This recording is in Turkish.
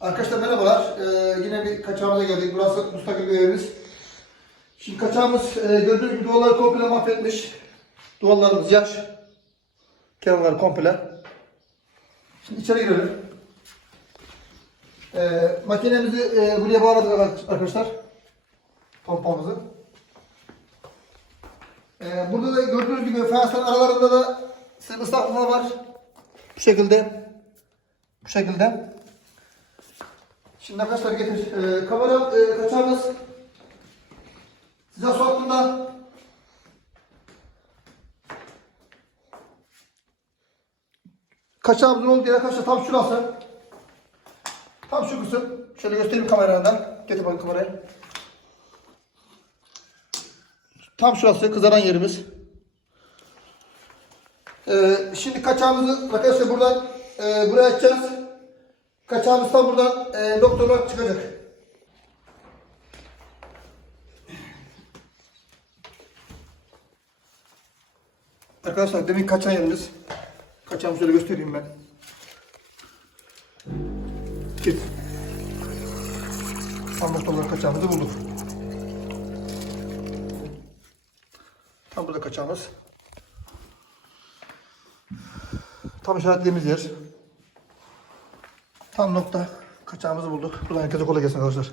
Arkadaşlar merhabalar. Ee, yine bir kaçağımıza geldik. Burası müstakil bir evimiz. Şimdi kaçağımız e, gördüğünüz gibi duvarları komple mahvetmiş. Duvarlarımız yaş. Kenarları komple. Şimdi içeri girelim. Ee, makinemizi e, buraya bağladık arkadaşlar. Pompamızı. Ee, burada da gördüğünüz gibi fayansların aralarında da ıslaklama var. Bu şekilde. Bu şekilde. Şimdi arkadaşlar getir. Ee, kamera e, kaçağımız size hakkında kaçağımızın olduğu yer arkadaşlar tam şurası. Tam şu kısım. Şöyle göstereyim kameradan. Getir bakayım kamerayı. Tam şurası kızaran yerimiz. Ee, şimdi kaçağımızı arkadaşlar buradan e, buraya açacağız. Kaçağımız tam buradan e, doktorlar çıkacak. Arkadaşlar demin kaçan yerimiz. Kaçağımı şöyle göstereyim ben. Git. Tam noktalar kaçağımızı bulduk. Tam burada kaçağımız. Tam işaretlediğimiz yer. Tam nokta kaçağımızı bulduk. Buradan herkese kolay gelsin arkadaşlar.